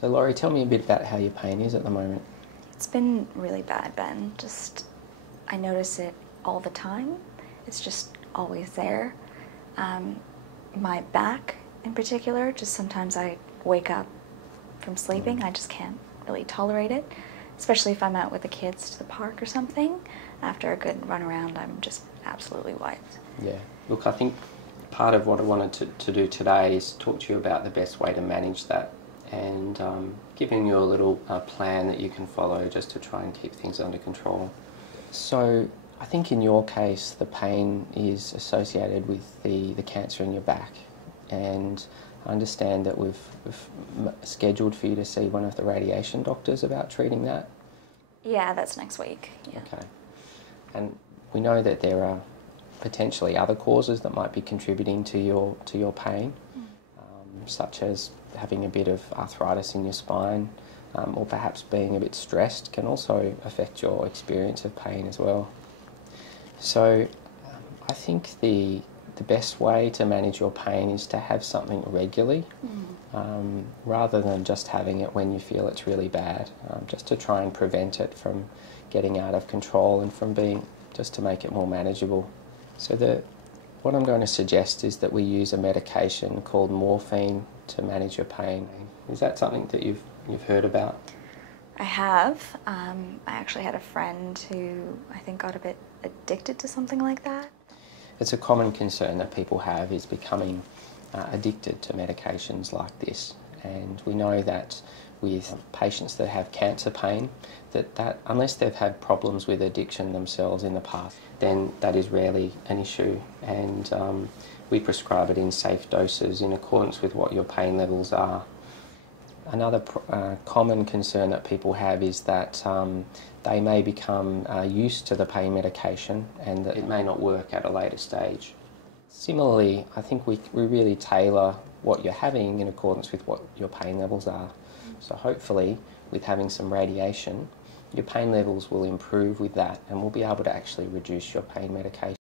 So Laurie, tell me a bit about how your pain is at the moment. It's been really bad, Ben. I notice it all the time. It's just always there. My back in particular, just sometimes I wake up from sleeping, I just can't really tolerate it, especially if I'm out with the kids to the park or something. After a good run around, I'm just absolutely wiped. Yeah, look, I think part of what I wanted to do today is talk to you about the best way to manage that and giving you a little plan that you can follow just to try and keep things under control. So I think in your case the pain is associated with the cancer in your back, and I understand that we've scheduled for you to see one of the radiation doctors about treating that. Yeah, that's next week. Yeah. Okay. And we know that there are potentially other causes that might be contributing to your pain, such as having a bit of arthritis in your spine, or perhaps being a bit stressed can also affect your experience of pain as well. So I think the best way to manage your pain is to have something regularly, rather than just having it when you feel it's really bad, just to try and prevent it from getting out of control and from just to make it more manageable. So what I'm going to suggest is that we use a medication called morphine to manage your pain. Is that something that you've heard about? I have. I actually had a friend who I think got a bit addicted to something like that. It's a common concern that people have, is becoming addicted to medications like this. And we know that with patients that have cancer pain, that unless they've had problems with addiction themselves in the past, then that is rarely an issue. And we prescribe it in safe doses in accordance with what your pain levels are. Another common concern that people have is that they may become used to the pain medication and that it may not work at a later stage. Similarly, I think we really tailor what you're having in accordance with what your pain levels are. So hopefully, with having some radiation, your pain levels will improve with that, and we'll be able to actually reduce your pain medication.